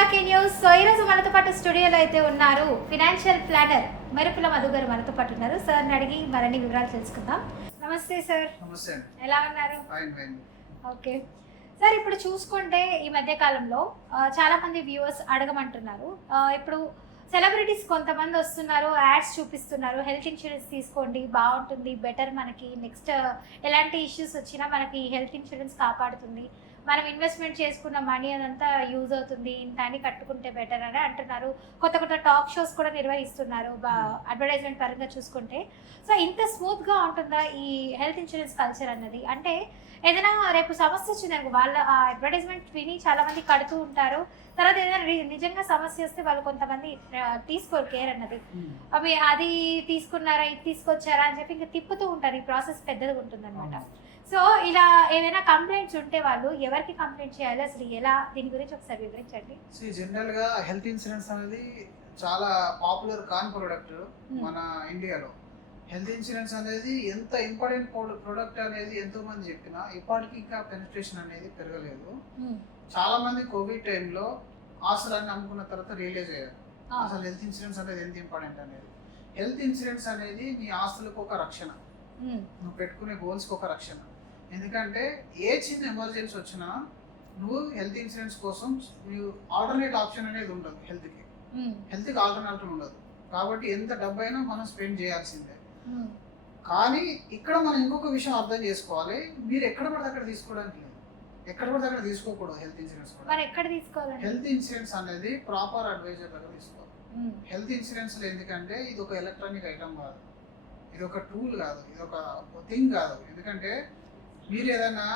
VRK news. So ఈరోజు మనతో పాటు స్టూడియోలో అయితే ఉన్నారు ఫినాన్షియల్ ప్లానర్ మెరుపుల మధు గారు మనతో పాటు ఉన్నారు. సార్ని అడిగి మరిన్ని వివరాలు తెలుసుకుందాం. నమస్తే సార్. నమస్తే ఎలా ఉన్నారు? ఓకే. సార్ ఇప్పుడు చూసుకుంటే ఈ మధ్య కాలంలో చాలా మంది వ్యూవర్స్ అడగమంటున్నారు. ఇప్పుడు సెలబ్రిటీస్ కొంతమంది వస్తున్నారు యాడ్స్ చూపిస్తున్నారు. హెల్త్ ఇన్సూరెన్స్ తీసుకోండి బాగుంటుంది బెటర్ మనకి. నెక్స్ట్ ఎలాంటి ఇష్యూస్ వచ్చినా మనకి హెల్త్ ఇన్సూరెన్స్ కాపాడుతుంది. మనం ఇన్వెస్ట్మెంట్ చేసుకున్న మనీ అదంతా యూజ్ అవుతుంది ఇంత అని కట్టుకుంటే బెటర్ అని అంటున్నారు. కొత్త కొత్త టాక్ షోస్ కూడా నిర్వహిస్తున్నారు అడ్వర్టైజ్మెంట్ పరంగా చూసుకుంటే. సో ఇంత స్మూత్గా ఉంటుందా ఈ హెల్త్ ఇన్సూరెన్స్ కల్చర్ అన్నది? అంటే ఏదైనా రేపు సమస్య వచ్చింది అనుకో వాళ్ళ ఆ అడ్వర్టైజ్మెంట్ విని చాలా మంది కడుతూ ఉంటారు. తర్వాత ఏదైనా నిజంగా సమస్య వస్తే వాళ్ళు కొంతమంది తీసుకోరు కేర్ అన్నది. అవి అది తీసుకున్నారా ఇది తీసుకొచ్చారా అని చెప్పి ఇంకా తిప్పుతూ ఉంటారు. ఈ ప్రాసెస్ పెద్దగా ఉంటుంది సో ఇలా ఏదైనా కంప్లైంట్స్ ఉంటే వాళ్ళు ఎవరికి కంప్లైంట్ చేయాలి? అసలు ఎలా? దీని గురించి ఒకసారి వివరించండి. సో జనరల్గా హెల్త్ ఇన్సూరెన్స్ అనేది చాలా పాపులర్ కాన్ ప్రోడక్ట్ మన ఇండియాలో హెల్త్ ఇన్సూరెన్స్ అనేది ఎంత ఇంపార్టెంట్ ప్రోడక్ట్ అనేది ఎంతో మంది చెప్పినా ఇప్పటికీ ఇంకా పెనిట్రేషన్ అనేది పెరగలేదు. చాలా మంది కోవిడ్ టైంలో ఆస్తులన్నీ అమ్ముకున్న తర్వాత రియలైజ్ అయ్యారు. అసలు హెల్త్ ఇన్సూరెన్స్ అనేది ఎంత ఇంపార్టెంట్ అనేది. హెల్త్ ఇన్సూరెన్స్ అనేది నీ ఆస్తులకు ఒక రక్షణ. నువ్వు పెట్టుకునే గోల్స్కి ఒక రక్షణ. ఎందుకంటే ఏ చిన్న ఎమర్జెన్సీ వచ్చినా నువ్వు హెల్త్ ఇన్సూరెన్స్ కోసం నువ్వు ఆల్టర్నేట్ ఆప్షన్ అనేది ఉండదు హెల్త్కి హెల్త్కి ఆల్టర్నేటివ్ ఉండదు. కాబట్టి ఎంత డబ్బు అయినా మనం స్పెండ్ చేయాల్సిందే. కానీ ఇక్కడ మనం ఇంకొక విషయం అర్థం చేసుకోవాలి. మీరు ఎక్కడ పడితే అక్కడ తీసుకోవడానికి లేదు. ఎక్కడ పడితే అక్కడ తీసుకోకూడదు హెల్త్ ఇన్సూరెన్స్ మరి ఎక్కడ హెల్త్ ఇన్సూరెన్స్ అనేది ప్రాపర్ అడ్వైజర్ దగ్గర తీసుకోవాలి. హెల్త్ ఇన్సూరెన్స్ ఎందుకంటే ఇది ఒక ఎలక్ట్రానిక్ ఐటమ్ కాదు. ఇది ఒక టూల్ కాదు. ఇది ఒక థింగ్ కాదు. ఎందుకంటే మీరు ఏదైనా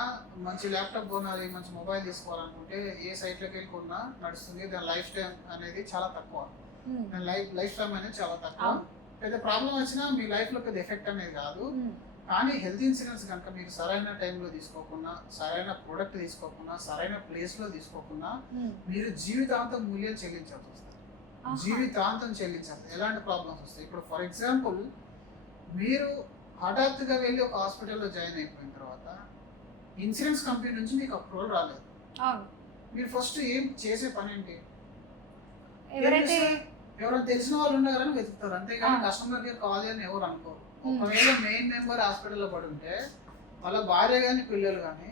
మంచి ల్యాప్టాప్ కొనాలి మంచి మొబైల్ తీసుకోవాలనుకుంటే ఏ సైట్లోకి వెళ్ళి కొన్నా నడుస్తుంది. దాని లైఫ్ టైం అనేది చాలా తక్కువ. దాని లైఫ్ లైఫ్ టైం అనేది చాలా తక్కువ. పెద్ద ప్రాబ్లం వచ్చినా మీ లైఫ్లో పెద్ద ఎఫెక్ట్ అనేది కాదు. కానీ హెల్త్ ఇన్సూరెన్స్ కనుక మీరు సరైన టైంలో తీసుకోకుండా సరైన ప్రోడక్ట్ తీసుకోకుండా సరైన ప్లేస్లో తీసుకోకుండా మీరు జీవితాంతం మూల్యం చెల్లించాల్సి వస్తుంది. జీవితాంతం చెల్లించాలి ఎలాంటి ప్రాబ్లమ్స్ వస్తాయి? ఇప్పుడు ఫర్ ఎగ్జాంపుల్ మీరు హఠాత్తుగా వెళ్ళి ఒక హాస్పిటల్లో జాయిన్ అయిపోయిన తర్వాత ఇన్సూరెన్స్ కంపెనీ నుంచి మీకు అప్రూవల్ రాలేదు. మీరు ఫస్ట్ ఏం చేసే పని ఏంటి? ఎవరైతే ఎవరైనా తెలిసిన వాళ్ళు ఉన్నారని వెతుకుతారు. అంతేగాని. కస్టమర్ కేర్ కాల్ అని ఎవరు అనుకోరు. ఒకవేళ మెయిన్ మెంబర్ హాస్పిటల్లో పడి ఉంటే వాళ్ళ భార్య కానీ పిల్లలు కానీ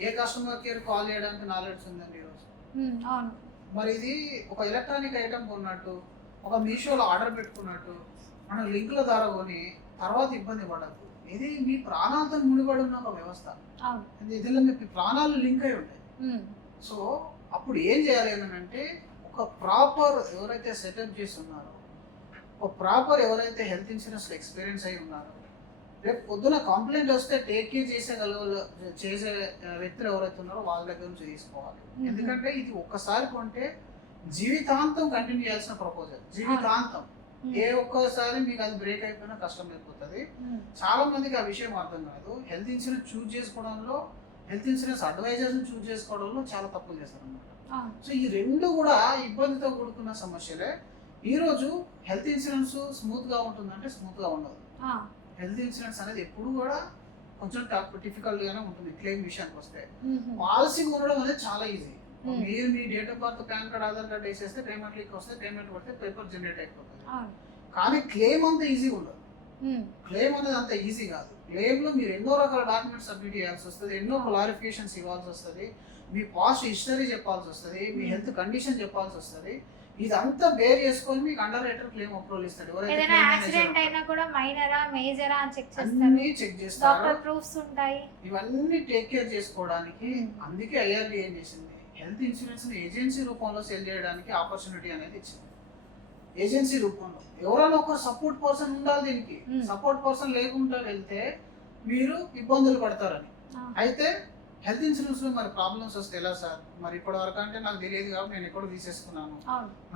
ఏ కస్టమర్ కేర్ కాల్ చేయడానికి నాలెడ్జ్ ఉందండి ఈరోజు? మరి ఇది ఒక ఎలక్ట్రానిక్ ఐటమ్ కొన్నట్టు ఒక మీషోలో ఆర్డర్ పెట్టుకున్నట్టు మనం లింకుల ద్వారా కొని తర్వాత ఇబ్బంది పడద్దు. ఇది మీ ప్రాణాలతో ముడిపడి ఉన్న ఒక వ్యవస్థ. ఇందులో మీ ప్రాణాలు లింక్ అయి ఉంటాయి. సో అప్పుడు ఏం చేయాలి అని అంటే ఒక ప్రాపర్ ఎవరైతే సెటప్ చేసి ఉన్నారో ఒక ప్రాపర్ ఎవరైతే హెల్త్ ఇన్సూరెన్స్ ఎక్స్పీరియన్స్ అయి ఉన్నారో రేపు పొద్దున కంప్లైంట్ వస్తే టేక్ కేర్ చేసేగల చేసే వ్యక్తులు ఎవరైతే ఉన్నారో వాళ్ళ దగ్గర నుంచి తీసుకోవాలి. ఎందుకంటే ఇది ఒక్కసారి కొంటే జీవితాంతం కంటిన్యూ చేయాల్సిన ప్రపోజల్. జీవితాంతం. ఏ ఒక్కసారి మీకు అది బ్రేక్ అయిపోయినా కష్టం అయిపోతుంది. ఉమ్, చాలా మందికి ఆ విషయం అర్థం కాదు. హెల్త్ ఇన్సూరెన్స్ చూజ్ చేసుకోవడంలో హెల్త్ ఇన్సూరెన్స్ అడ్వైజర్స్ చూజ్ చేసుకోవడంలో చాలా తప్పులు చేస్తారు అన్నమాట అవును సో ఈ రెండు కూడా ఇబ్బందితో కూడుకున్న సమస్యలే. ఈ రోజు హెల్త్ ఇన్సూరెన్స్ స్మూత్గా ఉంటుందంటే స్మూత్గా ఉండదు. హెల్త్ ఇన్సూరెన్స్ అనేది ఎప్పుడు కూడా కొంచెం టఫ్ డిఫికల్ట్ గానే ఉంటుంది క్లెయిమ్ విషయానికి వస్తే. పాలసీ కొనడం అనేది చాలా ఈజీ Hmm. మీరు మీ date of birth PAN card Aadhaar card వేసేస్తే పేమెంట్ లింక్ వస్తే పేమెంట్ పడితే పేపర్ జనరేట్ అయిపోతుంది. కానీ క్లెయిమ్ అంత ఈజీ ఉండదు. క్లెయిమ్ అనేది అంత ఈజీ కాదు. క్లెయిమ్లో మీరు ఎన్నో రకాల డాక్యుమెంట్స్ సబ్మిట్ చేయాల్సి వస్తుంది ఎన్నో క్లారిఫికేషన్స్ ఇవ్వాల్సి వస్తుంది మీ పాస్ట్ హిస్టరీ చెప్పాల్సి వస్తుంది మీ. హెల్త్ కండిషన్ చెప్పాల్సి వస్తుంది. ఇదంతా బేర్ చేసుకొని మీకు అండర్ రైటర్ క్లెయిమ్ అప్రూవల్ ఇస్తాడు. ఏదైనా యాక్సిడెంట్ అయినా కూడా మైనరా మేజరా అని చెక్ చేస్తారు. అన్ని చెక్ చేస్తారు. ప్రూఫ్స్ ఉంటాయి. ఇవన్నీ టేక్ కేర్ చేసుకోవడానికి. అందుకే ఐఆర్డీ ఏం చేసింది? హెల్త్ ఇన్సూరెన్స్ని ఏజెన్సీ రూపంలో సెల్ చేయడానికి ఆపర్చునిటీ అనేది ఇచ్చింది. ఏజెన్సీ రూపంలో. ఎవరైనా ఒక సపోర్ట్ పర్సన్ ఉండాలి దీనికి. సపోర్ట్ పర్సన్ లేకుండా వెళ్తే మీరు ఇబ్బందులు పడతారని. అయితే హెల్త్ ఇన్సూరెన్స్లో మరి ప్రాబ్లమ్స్ వస్తే ఎలా సార్? మరి ఇప్పటి వరకు అంటే నాకు తెలియదు కాబట్టి నేను ఎక్కడో తీసేసుకున్నాను.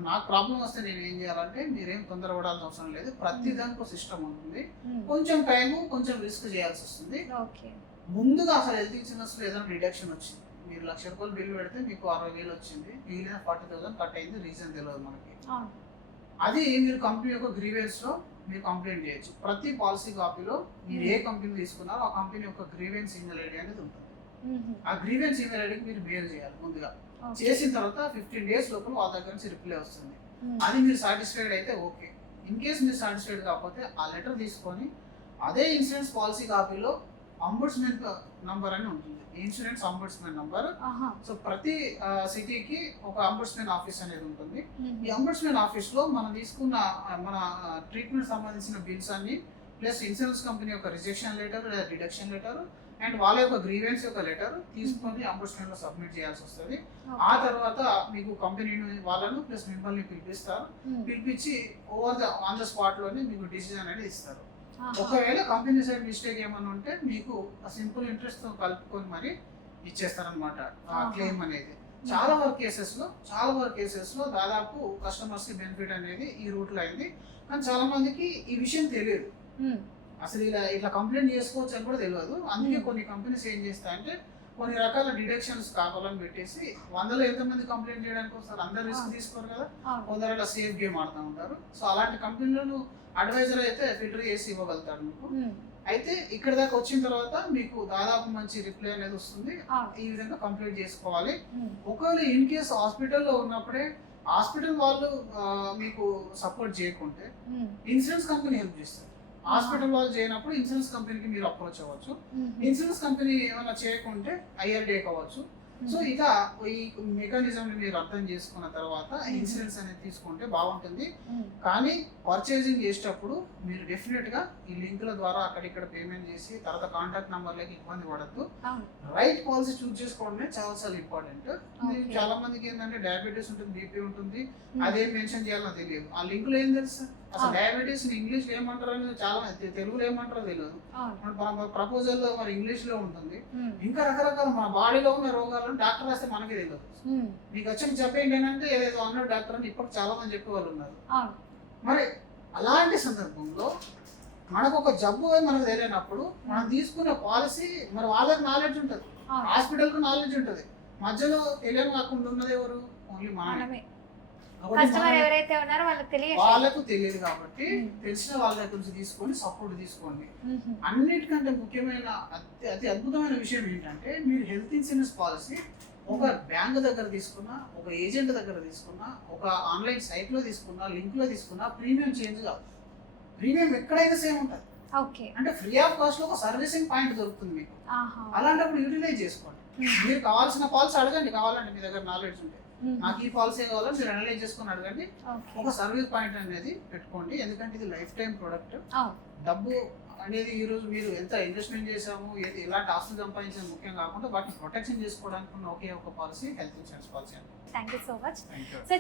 నాకు ప్రాబ్లం వస్తే నేను ఏం చేయాలంటే మీరేం తొందరపడాల్సిన అవసరం లేదు. ప్రతి. దానికి సిస్టమ్ ఉంటుంది. కొంచెం టైము కొంచెం రిస్క్ చేయాల్సి వస్తుంది. ముందుగా అసలు హెల్త్ ఇన్సూరెన్స్లో ఏదైనా రిడక్షన్ వచ్చింది. మీరు లక్ష రూపాయలు బిల్ పెడితే మీకు అరవై వేలు వచ్చింది. మిగిలిన ఫార్టీ థౌసండ్ కట్ అయింది. రీజన్ తెలియదు మనకి. అది మీరు కంపెనీ యొక్క గ్రీవెన్స్లో మీరు కంప్లైంట్ చేయొచ్చు. ప్రతి పాలసీ కాపీలో మీరు ఏ కంపెనీ తీసుకున్నారో ఆ కంపెనీ యొక్క గ్రీవెన్స్ ఈమెయిల్ ఐడి అనేది ఉంటుంది. ఆ గ్రీవెన్స్ ఈమెయిల్ ఐడికి మీరు మెయిల్ చేయాలి ముందుగా. చేసిన తర్వాత ఫిఫ్టీన్ డేస్ లోపల వాళ్ళ దగ్గర నుంచి రిప్లై వస్తుంది. అది మీరు సాటిస్ఫైడ్ అయితే ఓకే. ఇన్ కేస్ మీరు సాటిస్ఫైడ్ కాకపోతే ఆ లెటర్ తీసుకొని అదే ఇన్సూరెన్స్ పాలసీ కాపీలో అంబుడ్స్మెన్ నంబర్ అని ఉంటుంది ఇన్సూరెన్స్ అంబుడ్స్మెన్ నంబర్. సో ప్రతి సిటీకి ఒక అంబుడ్స్మెన్ ఆఫీస్ అనేది ఉంటుంది. ఈ అంబుడ్స్మెన్ ఆఫీస్లో మనం తీసుకున్న మన ట్రీట్మెంట్ సంబంధించిన బిల్స్ అన్ని ప్లస్ ఇన్సూరెన్స్ కంపెనీ యొక్క రిజెక్షన్ లెటర్ లేదా డిడక్షన్ లెటర్ అండ్ వాళ్ళ యొక్క గ్రీవెన్స్ యొక్క లెటర్ తీసుకొని అంబుడ్స్మెన్లో సబ్మిట్ చేయాల్సి వస్తుంది ఆ. తర్వాత మీకు కంపెనీ వాళ్ళను ప్లస్ మిమ్మల్ని పిలిపిస్తారు. పిలిపించి ఓవర్ ద ఆన్ ద స్పాట్లోనే మీకు డిసిజన్ అనేది ఇస్తారు. ఒకవేళ కంపెనీ సైడ్ మిస్టేక్ ఏమన్నా ఉంటే మీకు సింపుల్ ఇంట్రెస్ట్తో కలుపుకొని మరి ఇచ్చేస్తారనమాట ఆ. క్లెయిమ్ అనేది. చాలా వర్క్ కేసెస్లో చాలా వర్క్ కేసెస్లో దాదాపు కస్టమర్స్కి బెనిఫిట్ అనేది ఈ రూట్లో అయింది. కానీ చాలా మందికి ఈ విషయం తెలియదు. అసలు ఇలా ఇట్లా కంప్లైంట్ చేసుకోవచ్చు అని కూడా తెలియదు. అందుకే. కొన్ని కంపెనీస్ ఏం చేస్తాయంటే కొన్ని రకాల డిడక్షన్స్ కావాలని పెట్టేసి వందలో ఎంతమంది కంప్లైంట్ చేయడానికి వస్తారు అందరు రిస్క్. తీసుకోరు కదా. కొందరు సేఫ్ గేమ్ ఆడుతూ ఉంటారు సో అలాంటి కంపెనీలను అడ్వైజర్ అయితే ఫిల్టర్ చేసి ఇవ్వగలుగుతాడు మీకు. అయితే ఇక్కడ దాకా వచ్చిన తర్వాత మీకు దాదాపు మంచి రిప్లై అనేది వస్తుంది. ఈ విధంగా కంప్లీట్ చేసుకోవాలి. ఒకవేళ ఇన్ కేస్ హాస్పిటల్లో ఉన్నప్పుడే హాస్పిటల్ వాళ్ళు మీకు సపోర్ట్ చేయకుంటే. ఇన్సూరెన్స్ కంపెనీ హెల్ప్ చేస్తారు హాస్పిటల్ వాళ్ళు చేయనప్పుడు ఇన్సూరెన్స్ కంపెనీకి మీరు అప్రోచ్ అవ్వచ్చు. ఇన్సూరెన్స్ కంపెనీ ఏమైనా చేయకుంటే ఐఆర్డీ కావచ్చు సో ఇక ఈ మెకానిజం మీరు అర్థం చేసుకున్న తర్వాత ఇన్సూరెన్స్ అనేది తీసుకుంటే బాగుంటుంది. కానీ పర్చేసింగ్ చేసేటప్పుడు మీరు డెఫినెట్గా ఈ లింకుల ద్వారా అక్కడిక్కడ పేమెంట్ చేసి తర్వాత కాంటాక్ట్ నంబర్లకి ఇబ్బంది పడద్దు. రైట్ పాలసీ చూస్ చేసుకోవడమే చాలా చాలా ఇంపార్టెంట్. చాలా మందికి ఏంటంటే డయాబెటీస్ ఉంటుంది బీపీ ఉంటుంది. అదేం మెన్షన్ చేయాలో తెలియదు ఆ లింకులో ఏం తెలుసు అసలు. డయాబెటీస్ ఇంగ్లీష్లో ఏమంటారో అనేది చాలా తెలుగులో ఏమంటారో తెలియదు. మన ప్రపోజల్లో మరి ఇంగ్లీష్లో ఉంటుంది. ఇంకా రకరకాల మన బాడీలో ఉన్న రోగాలను డాక్టర్ రాస్తే మనకే తెలియదు. మీకు వచ్చిన చెప్పేయండి ఏంటంటే ఏదో అన్నాడు డాక్టర్ అని ఇప్పుడు చాలా మంది చెప్పే వాళ్ళు ఉన్నారు. మరి అలాంటి సందర్భంలో మనకు ఒక జబ్బు అని మనకు తెలియనప్పుడు మనం తీసుకునే పాలసీ మరి వాళ్ళకి నాలెడ్జ్ ఉంటుంది. అవును. హాస్పిటల్కు నాలెడ్జ్ ఉంటుంది. మధ్యలో తెలియని కాకుండా ఉన్నది ఎవరు? ఓన్లీ మనమే. కస్టమర్ ఎవరైతే ఉన్నారో వాళ్ళకి తెలియదు వాళ్ళకు తెలియదు కాబట్టి. తెలిసిన వాళ్ళ దగ్గర నుంచి తీసుకొని సపోర్ట్ తీసుకోండి. అన్నిటికంటే ముఖ్యమైన అతి అతి అద్భుతమైన విషయం ఏంటంటే మీరు హెల్త్ ఇన్సూరెన్స్ పాలసీ ఒక బ్యాంక్ దగ్గర తీసుకున్నా ఒక ఏజెంట్ దగ్గర తీసుకున్నా ఒక ఆన్లైన్ సైట్లో తీసుకున్నా లింక్లో తీసుకున్నా ప్రీమియం చేంజ్ కాదు ప్రీమియం ఎక్కడైనా సేమ్ ఉంటుంది ఓకే అంటే ఫ్రీ ఆఫ్ కాస్ట్లో ఒక సర్వీసింగ్ పాయింట్ దొరుకుతుంది మీకు. అలాంటప్పుడు యూటిలైజ్ చేసుకోండి. మీరు కావాల్సిన పాలసీ అడగండి కావాలంటే మీ దగ్గర నాలెడ్జ్ ఉంటే. నాకు ఈ పాలసీ కావాలని మీరు అనలైజ్ చేసుకొని అడగండి. ఒక సర్వీస్ పాయింట్ అనేది పెట్టుకోండి. ఎందుకంటే ఇది లైఫ్ టైం ప్రోడక్ట్. డబ్బు అనేది ఈ రోజు మీరు ఎంత ఇన్వెస్ట్మెంట్ చేసాము ఏది ఎలాంటి ఆస్తులు సంపాదించడం ముఖ్యం కాకుండా వాటిని ప్రొటెక్షన్ చేసుకోవడానికి ఉన్న ఒకే ఒక policy health insurance policy thank you so much so